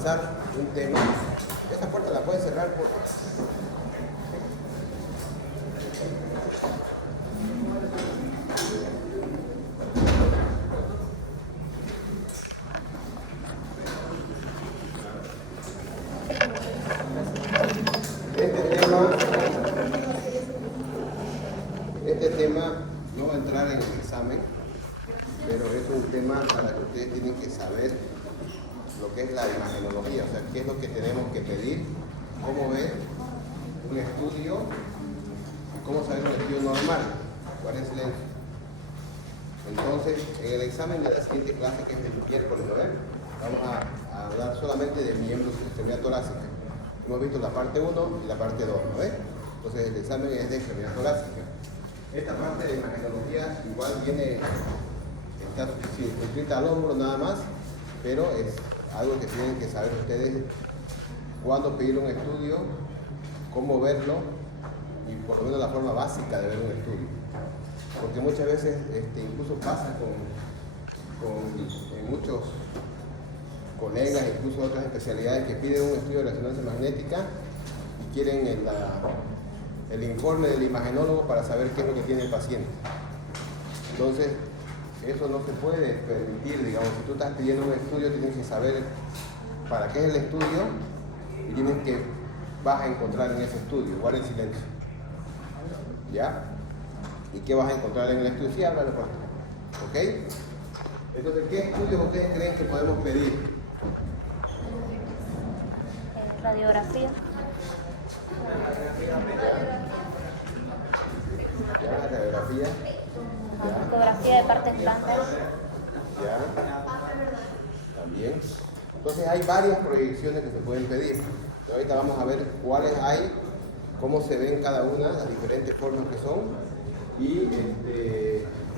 avanzar un tema. Esta puerta la pueden cerrar por... Este tema no va a entrar en el examen, pero es un tema para que ustedes tienen que saber lo que es la imagenología, o sea, qué es lo que tenemos que pedir, cómo ver un estudio y cómo saber un estudio normal. Guarden silencio. Entonces, en el examen de la siguiente clase, que es el miércoles, ¿no ven? Vamos a hablar solamente de miembros de extremidad torácica. Hemos visto la parte 1 y la parte 2, ¿no ven? Entonces, el examen es de extremidad torácica. Esta parte de imagenología igual viene, está escrita al hombro nada más, pero es algo que tienen que saber ustedes cuándo pedir un estudio, cómo verlo y por lo menos la forma básica de ver un estudio. Porque muchas veces incluso pasa en muchos colegas, incluso otras especialidades, que piden un estudio de resonancia magnética y quieren el informe del imagenólogo para saber qué es lo que tiene el paciente. Entonces, eso no se puede permitir, digamos. Si tú estás pidiendo un estudio, tienes que saber para qué es el estudio y tienes que vas a encontrar en ese estudio. Guarden silencio. ¿Ya? ¿Y qué vas a encontrar en el estudio? Sí, háblalo por favor. ¿Ok? Entonces, ¿qué estudios ustedes creen que podemos pedir? Radiografía. Ya, radiografía. Ya. Ecografía de partes blandas. Ya. También. Entonces hay varias proyecciones que se pueden pedir. Entonces, ahorita vamos a ver cuáles hay, cómo se ven cada una, las diferentes formas que son. Y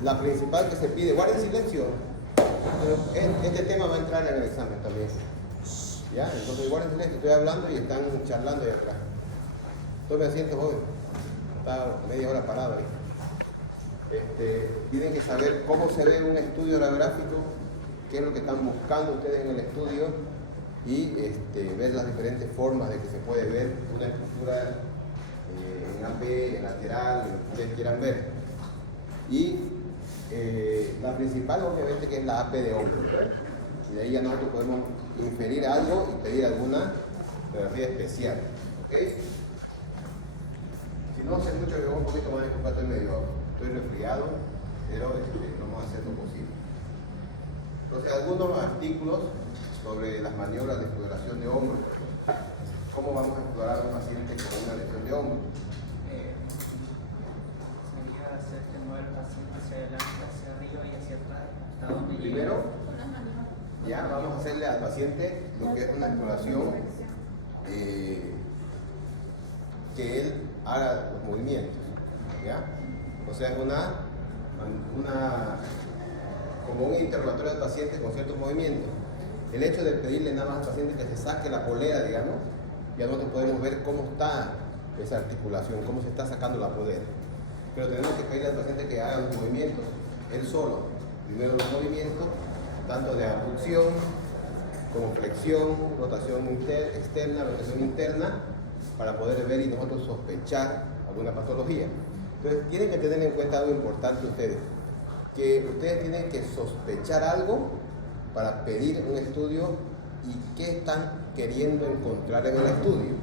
la principal que se pide, guarden silencio. Este tema va a entrar en el examen también. ¿Ya? Entonces guarden silencio, estoy hablando y están charlando ahí atrás. Tome asiento, joven. Está media hora parado ahí. Tienen que saber cómo se ve un estudio radiográfico, qué es lo que están buscando ustedes en el estudio y ver las diferentes formas de que se puede ver una estructura en AP, en lateral, lo que ustedes quieran ver. Y la principal obviamente que es la AP de hombro. Y de ahí ya nosotros podemos inferir algo y pedir alguna radiografía especial. ¿Okay? Si no se escucha, yo un poquito más disculpa, estoy resfriado, pero vamos a hacer lo posible. Entonces, algunos artículos sobre las maniobras de exploración de hombro. ¿Cómo vamos a explorar a un paciente con una lesión de hombro? Sería hacerte mover el paciente hacia adelante, hacia arriba y hacia atrás, hasta donde llegue. Primero, ya vamos a hacerle al paciente lo que es una exploración que él haga los movimientos, ¿ya? O sea, es como un interrogatorio del paciente con ciertos movimientos. El hecho de pedirle nada más al paciente que se saque la polea, digamos, ya nosotros podemos ver cómo está esa articulación, cómo se está sacando la polea. Pero tenemos que pedirle al paciente que haga los movimientos, él solo. Primero los movimientos, tanto de abducción como flexión, rotación externa, rotación interna, para poder ver y nosotros sospechar alguna patología. Entonces tienen que tener en cuenta algo importante ustedes, que ustedes tienen que sospechar algo para pedir un estudio y qué están queriendo encontrar en el estudio.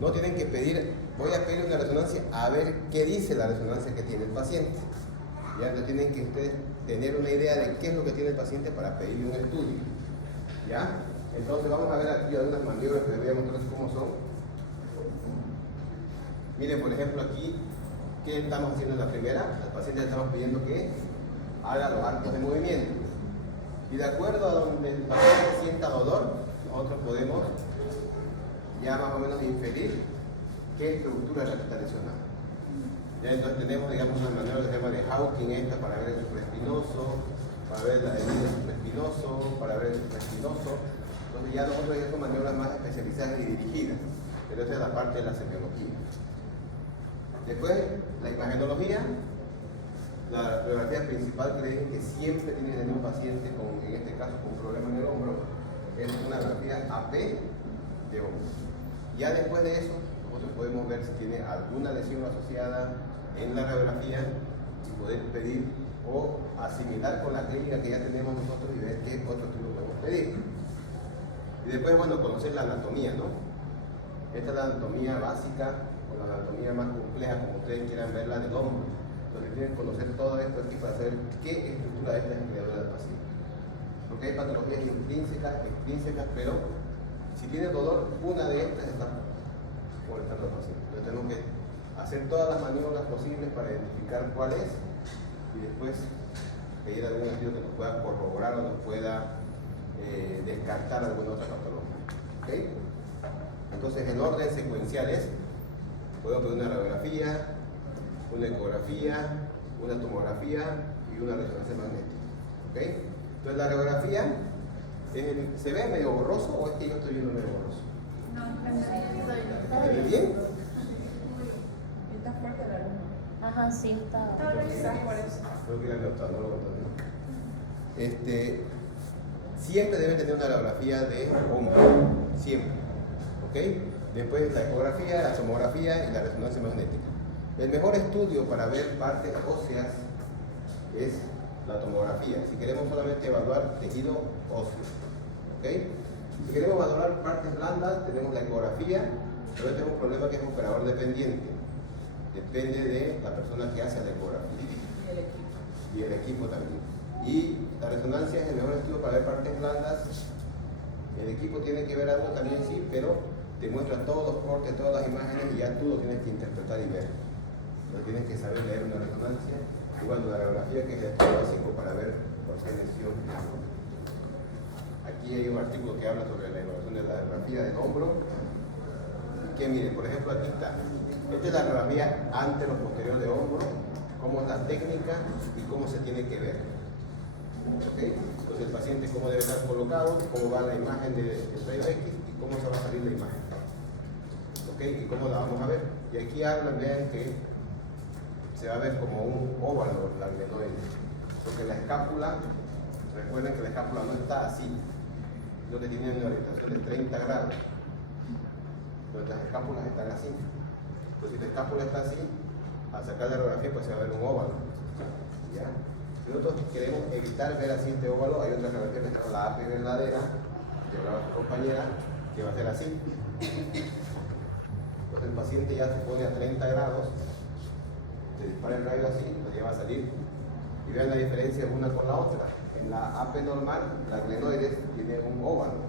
No tienen que pedir, voy a pedir una resonancia a ver qué dice la resonancia que tiene el paciente. Ya entonces tienen que ustedes tener una idea de qué es lo que tiene el paciente para pedirle un estudio. ¿Ya? Entonces vamos a ver aquí algunas maniobras que les voy a mostrar cómo son. Miren, por ejemplo, aquí, ¿qué estamos haciendo en la primera? Al paciente le estamos pidiendo que haga los arcos de movimiento. Y de acuerdo a donde el paciente sienta dolor, nosotros podemos ya más o menos inferir qué estructura es la que está lesionada. Ya entonces tenemos, digamos, una maniobra que se llama de Hawking, esta para ver el supraespinoso, para ver la herida supraespinoso, para ver el supraespinoso. Entonces ya nosotros ya son maniobras más especializadas y dirigidas, pero esa es la parte de la semiología. Después, la imagenología, la radiografía principal que le dije que siempre tiene que tener un paciente con, en este caso, con un problema en el hombro, Es una radiografía AP de hombro. Ya después de eso, nosotros podemos ver si tiene alguna lesión asociada en la radiografía y poder pedir o asimilar con la clínica que ya tenemos nosotros y ver qué otro estudio podemos pedir. Y después, bueno, conocer la anatomía, ¿no? Esta es la anatomía básica o la anatomía más compleja, como ustedes quieran verla, del hombro. Entonces tienen que conocer todo esto aquí para saber qué estructura esta es la creadora del paciente. Porque hay patologías intrínsecas, extrínsecas, pero si tiene dolor, una de estas está molestando al paciente. Entonces tenemos que hacer todas las maniobras posibles para identificar cuál es y después pedir algún estudio que nos pueda corroborar o nos pueda descartar alguna otra patología. ¿Okay? Entonces el orden secuencial es, podemos pedir una radiografía, una ecografía, una tomografía y una resonancia magnética. ¿Okay? Entonces la radiografía, ¿se ve medio borroso o es que yo estoy viendo medio borroso? Está ¿Se ve bien. bien? Está fuerte la luz. Ajá, sí, está. Quizás por eso. Creo que era neutral, no lo boté, ¿no? Siempre deben tener una radiografía de hombro, siempre. ¿Ok? Después la ecografía, la tomografía y la resonancia magnética. El mejor estudio para ver partes óseas es la tomografía, si queremos solamente evaluar tejido óseo. ¿Ok? Si queremos evaluar partes blandas, tenemos la ecografía, pero tenemos un problema que es operador dependiente. Depende de la persona que hace la ecografía. Y el equipo también. Y la resonancia es el mejor estudio para ver partes blandas. El equipo tiene que ver algo también, sí, pero te muestra todos los cortes, todas las imágenes y ya tú lo tienes que interpretar y ver. Entonces tienes que saber leer una resonancia. Y bueno, la radiografía, que es el estudio básico para ver cualquier lesión. Aquí hay un artículo que habla sobre la evaluación de la radiografía del hombro. Que miren, por ejemplo, aquí está. Esta es la radiografía antes o posterior de hombro, cómo es la técnica y cómo se tiene que ver. ¿Okay? Entonces el paciente cómo debe estar colocado, cómo va la imagen del rayo X y cómo se va a salir la imagen. ¿Okay? Y cómo la vamos a ver. Y aquí hablan, vean que se va a ver como un óvalo la glenoide. Porque la escápula, recuerden que la escápula no está así, sino que tiene una orientación de 30 grados. Nuestras escápulas están así. Entonces si la escápula está así, al sacar la radiografía pues se va a ver un óvalo. ¿Ya? Si nosotros queremos evitar ver así este óvalo, hay otra radiografía que se llama la AP verdadera, que hablaba su compañera, que va a ser así. Entonces el paciente ya se pone a 30 grados, se dispara el rayo así, lo lleva a salir. Y vean la diferencia una con la otra. En la AP normal, la glenoides tiene un óvalo.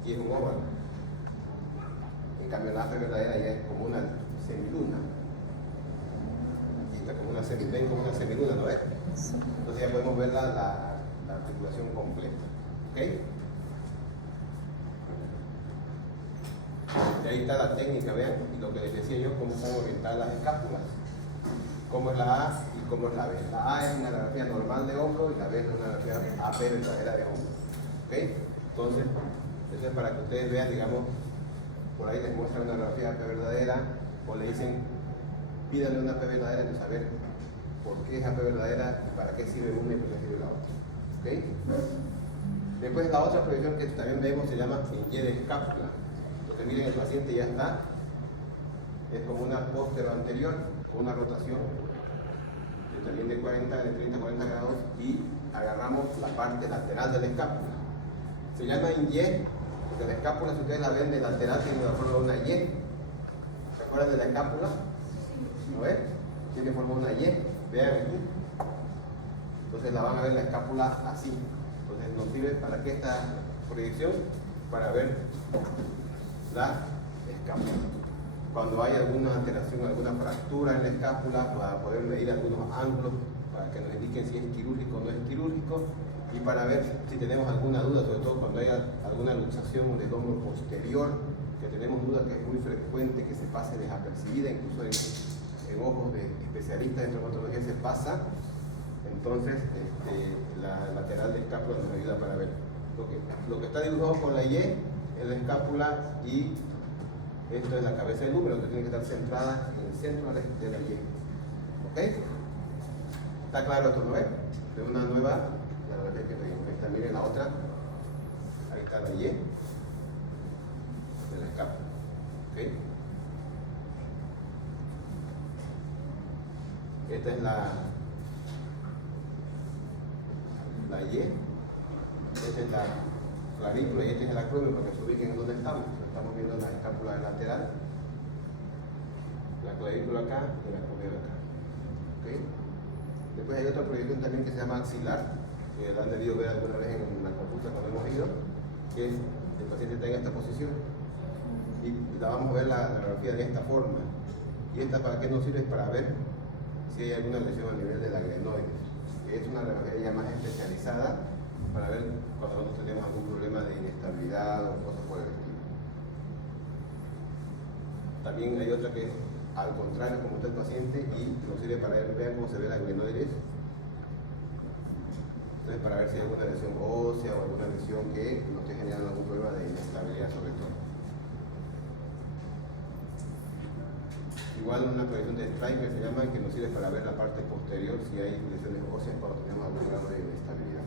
Aquí es un óvalo. En cambio, la AP verdadera ya es como una semiluna. Como una semiluna, ¿no ves? Sí. Entonces ya podemos ver la articulación completa. ¿Ok? Y ahí está la técnica, vean, y lo que les decía yo, cómo puedo orientar las escápulas. Cómo es la A y cómo es la B. La A es una radiografía normal de hombro y la B es una radiografía AP verdadera de hombro. ¿Ok? Entonces, eso es para que ustedes vean, digamos, por ahí les muestran una radiografía AP verdadera o le dicen, pídale una AP verdadera y saber por qué es AP verdadera y para qué sirve una y por qué sirve la otra. ¿Okay? Después la otra proyección que también vemos se llama inye de escápula. Entonces miren, el paciente ya está, es como una póstero anterior con una rotación también de 30 a 40 grados y agarramos la parte lateral de la escápula. Se llama inye porque la escápula, si ustedes la ven de lateral, tiene la forma de una Y. ¿Se acuerdan de la escápula? ¿No ven? Tiene forma de una Y. Vean aquí. Entonces la van a ver la escápula así. Entonces nos sirve para que esta proyección, para ver la escápula. Cuando hay alguna alteración, alguna fractura en la escápula, para poder medir algunos ángulos, para que nos indiquen si es quirúrgico o no es quirúrgico, y para ver si tenemos alguna duda, sobre todo cuando haya alguna luxación del hombro posterior, que tenemos duda que es muy frecuente que se pase desapercibida, incluso en ojos de especialistas en traumatología se pasa. Entonces la lateral de escápula nos ayuda para ver lo que está dibujado con la Y es la escápula y esto es la cabeza del húmero, que tiene que estar centrada en el centro de la Y. ¿Ok? ¿Está claro esto, no es? De una nueva, la verdad que también miren la otra. está la Y de la escápula. ¿Okay? Esta es la Y, esta es la clavícula y este es el acromion para que se ubiquen en donde estamos. Estamos viendo la escápula lateral, la clavícula acá y la acromion acá. ¿Okay? Después hay otra proyección también que se llama axilar, que la han debido ver alguna vez en la consulta cuando hemos ido, que es el paciente está en esta posición y la vamos a ver la radiografía de esta forma. ¿Y esta para qué nos sirve? Para ver si hay alguna lesión a nivel de la glenoides. Es una radiografía ya más especializada para ver cuando nosotros tenemos algún problema de inestabilidad o cosas por el estilo. También hay otra que es al contrario, como está el paciente, y nos sirve para ver, vean cómo se ve la glenoides. Entonces, para ver si hay alguna lesión ósea o alguna lesión que nos esté generando algún problema de inestabilidad sobre todo. Igual una proyección de Stryker se llama, que nos sirve para ver la parte posterior si hay lesiones óseas cuando tenemos algún grado de inestabilidad.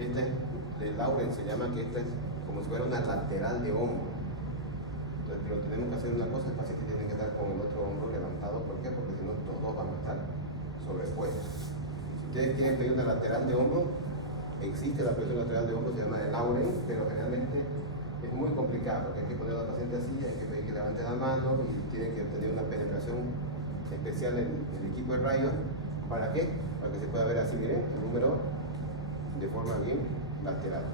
Esta es de Lauren, se llama, que esta es como si fuera una lateral de hombro. Entonces, pero tenemos que hacer una cosa, el paciente tiene que estar con el otro hombro levantado. ¿Por qué? Porque si no, los dos van a estar sobrepuestos. Si ustedes quieren pedir una lateral de hombro, existe la presión lateral de hombro, se llama de Lauren, pero generalmente es muy complicado porque hay que poner al paciente así, hay que pedir que levante la mano y tiene que tener una penetración especial en el equipo de rayos. ¿Para qué? Para que se pueda ver así, miren, el número de forma bien lateral.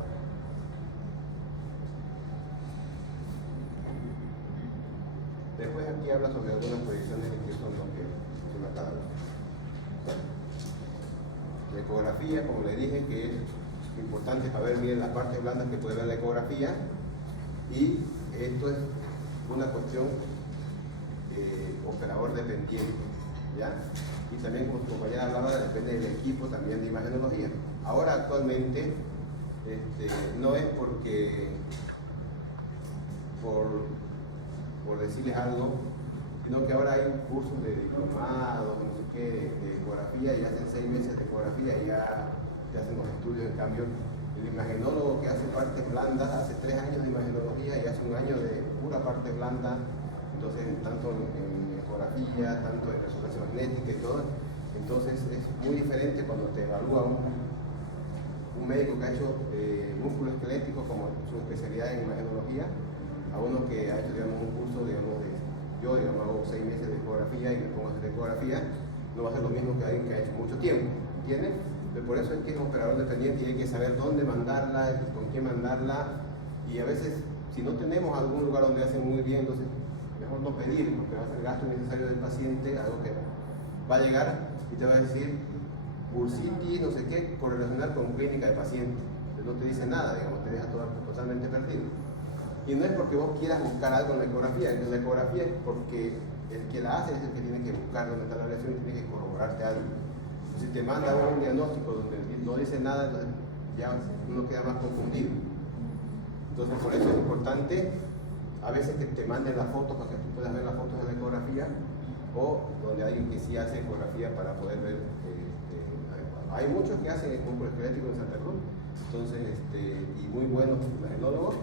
Después aquí habla sobre algunas proyecciones que son lo que se me acaba. La ecografía, como le dije, que es importante para ver, miren las partes blandas que puede ver la ecografía. Y esto es una cuestión operador dependiente, ¿ya? Y también, como su compañera hablaba, depende del equipo también de imagenología. Ahora actualmente no es porque por decirles algo, sino que ahora hay cursos de diplomados, no sé qué, de ecografía, y hacen 6 meses de ecografía y ya hacen los estudios. En cambio, el imagenólogo que hace partes blandas hace 3 años de imagenología y hace 1 año de pura parte blanda. Entonces, tanto en ecografía, tanto en resonancia magnética y todo. Entonces, es muy diferente cuando te evalúa un médico que ha hecho músculo esquelético como su especialidad en imagenología, a uno que ha hecho, digamos, un curso, digamos, yo hago 6 meses de ecografía y me pongo a hacer ecografía, no va a ser lo mismo que alguien que ha hecho mucho tiempo, ¿entiendes? Pero por eso es que es un operador dependiente y hay que saber dónde mandarla, con quién mandarla, y a veces, si no tenemos algún lugar donde hacen muy bien, entonces mejor no pedir, porque va a ser gasto innecesario del paciente, algo que va a llegar y te va a decir bursitis, no sé qué, correlacionar con clínica de paciente. Entonces no te dice nada, digamos, te deja totalmente perdido. Y no es porque vos quieras buscar algo en la ecografía es porque el que la hace es el que tiene que buscar dónde está la lesión y tiene que corroborarte algo. Si te manda un diagnóstico donde no dice nada, entonces ya uno queda más confundido. Entonces, por eso es importante a veces que te manden las fotos para que tú puedas ver las fotos de la ecografía, o donde hay alguien que sí hace ecografía para poder ver. Hay muchos que hacen el músculo esquelético en Santa Cruz, entonces, y muy buenos imagenólogos.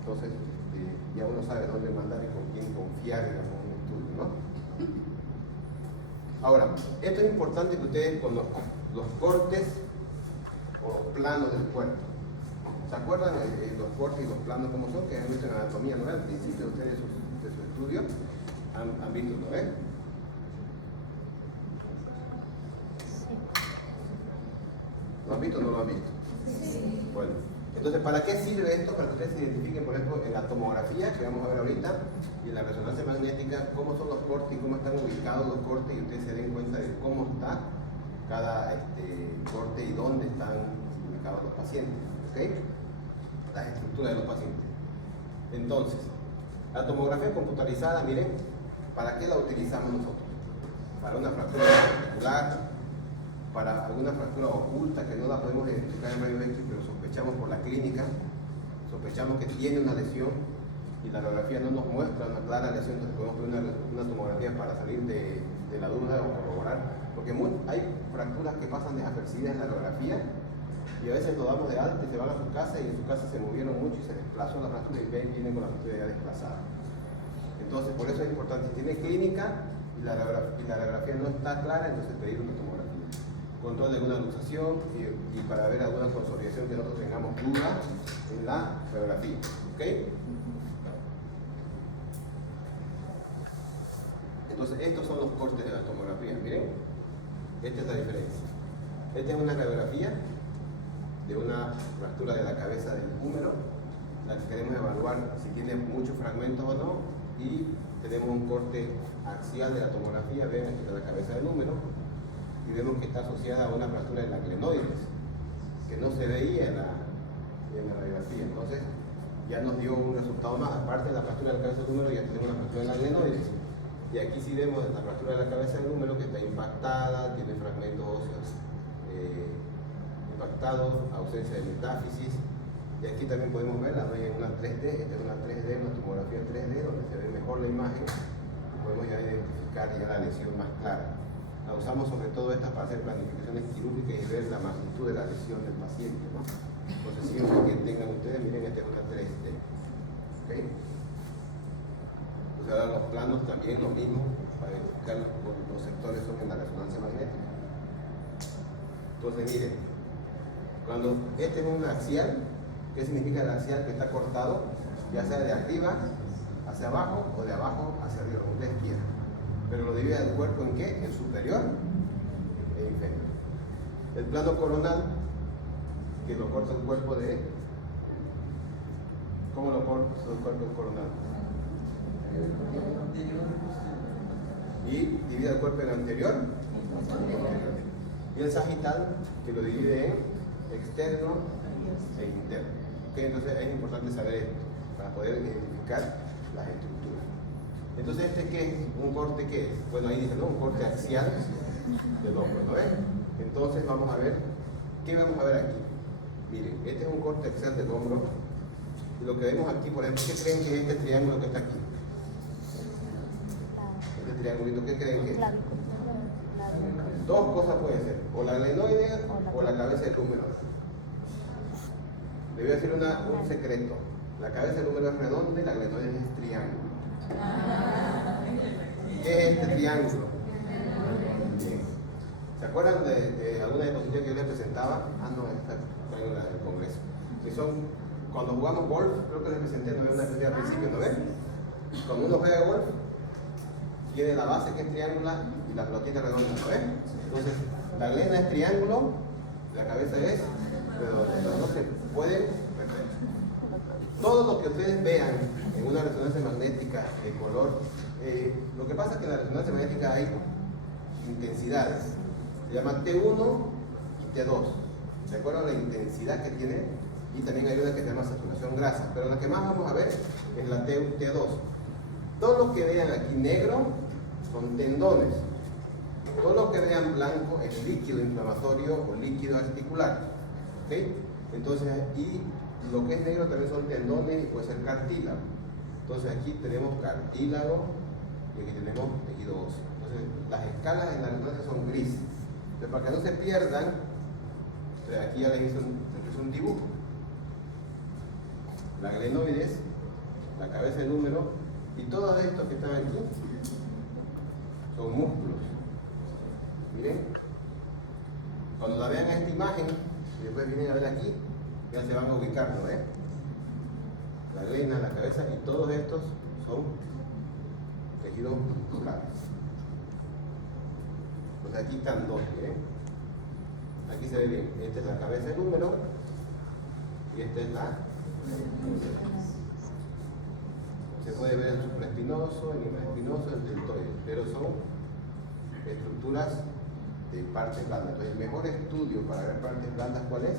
Entonces, ya uno sabe dónde mandar y con quién confiar en un estudio, ¿no? Ahora, esto es importante que ustedes conozcan los cortes o los planos del cuerpo. ¿Se acuerdan los cortes y los planos cómo son? Que han visto en anatomía, ¿no? Al principio ustedes de su estudio han visto, ¿no? ¿Lo han visto o no lo han visto? Sí. Bueno. Entonces, ¿para qué sirve esto? Para que ustedes se identifiquen, por ejemplo, en la tomografía, que vamos a ver ahorita, y en la resonancia magnética, cómo son los cortes y cómo están ubicados los cortes, y ustedes se den cuenta de cómo está cada corte y dónde están ubicados los pacientes, ¿ok? La estructura de los pacientes. Entonces, la tomografía computarizada, miren, ¿para qué la utilizamos nosotros? Para una fractura articular, para alguna fractura oculta que no la podemos identificar en rayos X, pero sospechamos por la clínica, sospechamos que tiene una lesión y la radiografía no nos muestra una clara lesión, entonces podemos poner una tomografía para salir de la duda o corroborar, porque hay fracturas que pasan desapercibidas en la radiografía Y a veces nos damos de alta y se van a su casa y en su casa se movieron mucho y se desplazó la fractura y ven, vienen con la fractura ya desplazada. Entonces, por eso es importante, si tiene clínica y la radiografía no está clara, entonces pedir una tomografía. Control de alguna luxación y para ver alguna consolidación que nosotros tengamos duda en la radiografía. ¿Ok? Entonces, estos son los cortes de la tomografía. Miren, esta es la diferencia. Esta es una radiografía de una fractura de la cabeza del húmero, la que queremos evaluar si tiene muchos fragmentos o no, y tenemos un corte axial de la tomografía, ven, aquí está la cabeza del húmero, y vemos que está asociada a una fractura de la glenoides, que no se veía en la radiografía. Entonces, ya nos dio un resultado más, aparte de la fractura de la cabeza del húmero, ya tenemos una fractura de la glenoides. Y aquí sí vemos la fractura de la cabeza del húmero que está impactada, tiene fragmentos óseos impactados, ausencia de metáfisis. Y aquí también podemos verla, ¿no? En una 3D, esta es una 3D, una tomografía 3D, donde se ve mejor la imagen y podemos ya identificar ya la lesión más clara. La usamos sobre todo esta para hacer planificaciones quirúrgicas y ver la magnitud de la lesión del paciente, ¿no? Entonces siempre que tengan ustedes, miren, esta es una 3D. ¿Okay? Pues ahora los planos también lo mismo, para identificar los sectores son en la resonancia magnética. Entonces miren, cuando este es un axial, ¿qué significa el axial? Que está cortado, ya sea de arriba hacia abajo o de abajo hacia arriba, como ustedes quieran. Pero lo divide el cuerpo en ¿qué? En superior e inferior. El plano coronal, que lo corta el cuerpo de... ¿Cómo lo corta el cuerpo coronal? Y divide el cuerpo en anterior y el sagital, que lo divide en externo e interno. ¿Okay? Entonces es importante saber esto para poder identificar las estructuras. Entonces, ¿este qué es? ¿Un corte qué es? Bueno, ahí dice, ¿no? Un corte axial del hombro, ¿no ven? Entonces vamos a ver, ¿qué vamos a ver aquí? Miren, este es un corte axial del hombro. Y lo que vemos aquí, por ejemplo, ¿qué creen que es este triángulo que está aquí? Este triangulito, ¿qué creen que es? Dos cosas pueden ser, o la glenoide o la cabeza del húmero. Le voy a decir un secreto. La cabeza del húmero es redonda y la glenoide es triángulo. ¿Qué es este triángulo? Bien. ¿Se acuerdan de alguna diapositiva que yo les presentaba? No, esta fue en la del Congreso. Que son, cuando jugamos golf, creo que les presenté, no veo una diapositiva al principio, ¿no ven? Cuando uno juega golf, tiene la base que es triangular y la pelotita redonda, ¿no ven? Entonces, la glena es triángulo, la cabeza es redonda. Entonces, no se pueden perder. Todo lo que ustedes vean en una resonancia magnética de color, lo que pasa es que en la resonancia magnética hay intensidades. Se llama T1 y T2. ¿Se acuerdan la intensidad que tiene? Y también hay una que se llama saturación grasa. Pero la que más vamos a ver es la T2. Todo lo que vean aquí negro son tendones. Todo lo que vean blanco es líquido inflamatorio o líquido articular. ¿Okay? Entonces, y lo que es negro también son tendones y puede ser cartílago. Entonces aquí tenemos cartílago y aquí tenemos tejido óseo. Entonces las escalas en la resonancia son gris. Entonces para que no se pierdan, aquí ya les hice un dibujo. La glenoides, la cabeza del húmero y todos estos que están aquí son músculos. Miren, cuando la vean a esta imagen y después vienen a ver aquí, ya se van a ubicar, ¿no ven? La glena, la cabeza y todos estos son tejidos musculares. Pues aquí están dos, ¿eh? Aquí se ve bien, esta es la cabeza del húmero y esta es la... Se puede ver el supraespinoso, el infraespinoso, el deltoide, pero son estructuras de partes blandas. Entonces el mejor estudio para ver partes blandas, ¿cuál es?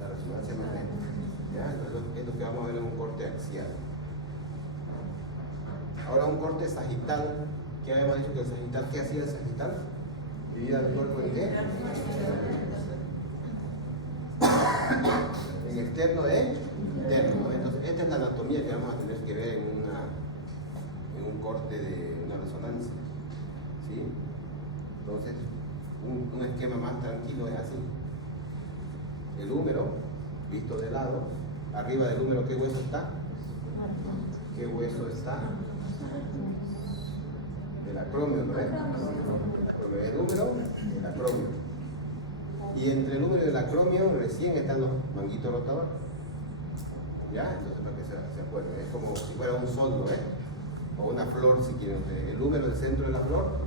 La resonancia magnética. ¿Ya? Entonces es lo que vamos a ver en un corte axial. Ahora un corte sagital. ¿Qué habíamos dicho que el sagital? ¿Qué hacía el sagital? ¿Dividía el cuerpo en qué? En externo e interno, ¿no? Entonces esta es la anatomía que vamos a tener que ver en un corte de una resonancia, ¿sí? Entonces un esquema más tranquilo es así. el húmero, visto de lado. Arriba del húmero, ¿qué hueso está? ¿Qué hueso está? El acromio, ¿no es? El húmero, el acromio. Y entre el húmero y el acromio recién están los manguitos rotadores. ¿Ya? Entonces para que se acuerden, es como si fuera un sol, ¿no es? O una flor, si quieren ustedes. El húmero, el centro de la flor,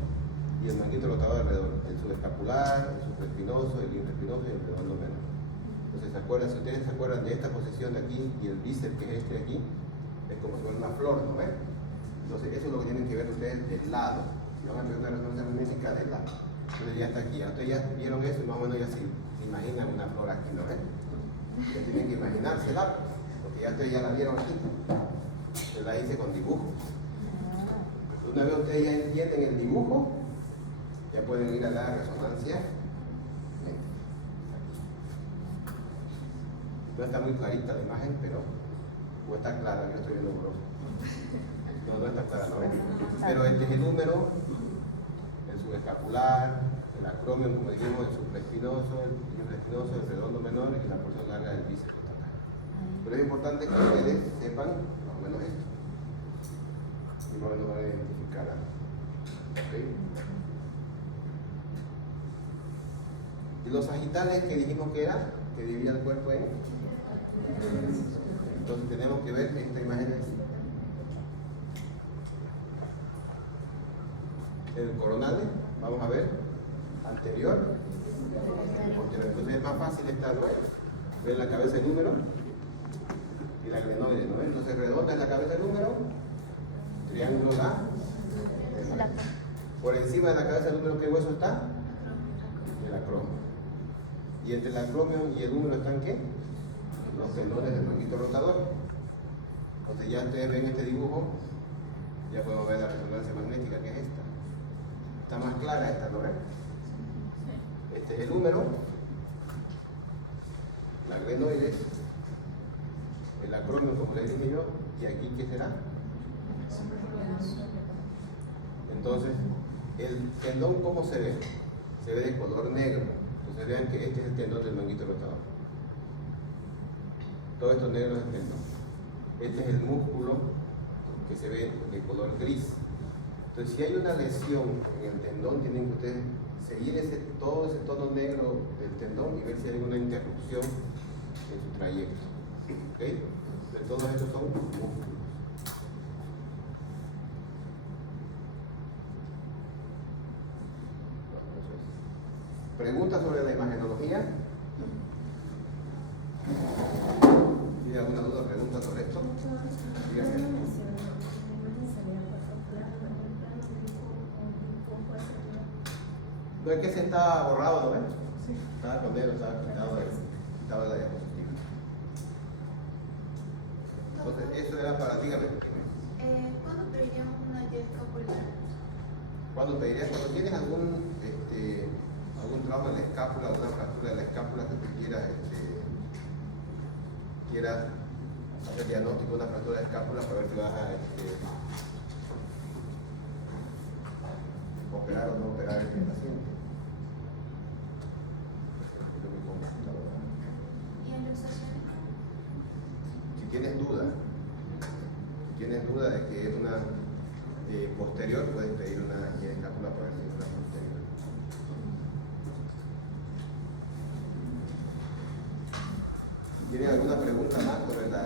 y el manguito rotador alrededor. El subescapular, el supraespinoso, el infraespinoso y el redondo menor. Entonces, ¿se acuerdan? Si ustedes se acuerdan de esta posición de aquí y el bíceps que es este de aquí, es como si fuera una flor, ¿no ven? Entonces, eso es lo que tienen que ver ustedes del lado. Si van a hacer una resonancia magnética del lado. Entonces, ya está aquí. Ya ustedes ya vieron eso y más o menos ya se imaginan una flor aquí, ¿no ven? Ya tienen que imaginársela, porque ya ustedes ya la vieron aquí. Se la hice con dibujo. Una vez ustedes ya entienden el dibujo, ya pueden ir a la resonancia. No está muy clarita la imagen, pero o está clara, yo estoy viendo borroso. No está clara, ¿no ven? Pero este es el húmero, el subescapular, el acromio, como dijimos, el supraespinoso, el infraespinoso, el redondo menor y la porción larga del bíceps total. Pero es importante que ustedes sepan más o menos esto. Y más o menos van a identificarla. ¿Okay? Y los sagitales que dijimos que era, que divide el cuerpo en. Entonces tenemos que ver esta imagen. El coronal, vamos a ver, anterior, posterior. Entonces es más fácil esta, ¿no? Ver la cabeza del húmero y la glenoide, ¿no? Entonces redonda es la cabeza del húmero, triángulo la. Por encima de la cabeza del húmero, ¿qué hueso está? El acromio. Y entre el acromio y el húmero están ¿qué? Los tendones del manguito rotador. Entonces ya ustedes ven este dibujo, ya podemos ver la resonancia magnética que es esta. Está más clara esta, ¿no ven? Este es el húmero, la glenoide, el acromio como les dije yo, y aquí ¿qué será? Entonces, el tendón ¿cómo se ve? Se ve de color negro. Entonces vean que este es el tendón del manguito rotador. Todo esto negro es el tendón. Este es el músculo que se ve de color gris. Entonces si hay una lesión en el tendón, tienen que ustedes seguir todo ese tono negro del tendón y ver si hay alguna interrupción en su trayecto. ¿Ok? Entonces todos estos son músculos. ¿Preguntas sobre la imagenología? ¿Tiene alguna duda o pregunta sobre esto? Dígame. No es que se está borrado, ¿no ves? Sí. Estaba con dedo, estaba quitado de la diapositiva. Entonces, eso era para ti, ¿Cuándo pediríamos una guía escapular? ¿Cuándo pedirías? Cuando tienes algún trauma en la escápula, alguna fractura de la escápula que tú quieras hacer diagnóstico de una fractura de escápula para ver si vas a operar o no operar el paciente. ¿Y en luxaciones? Si tienes duda de que es una posterior, puedes pedir una guía de escápula para ver si es una posterior. ¿Tienen alguna pregunta más sobre la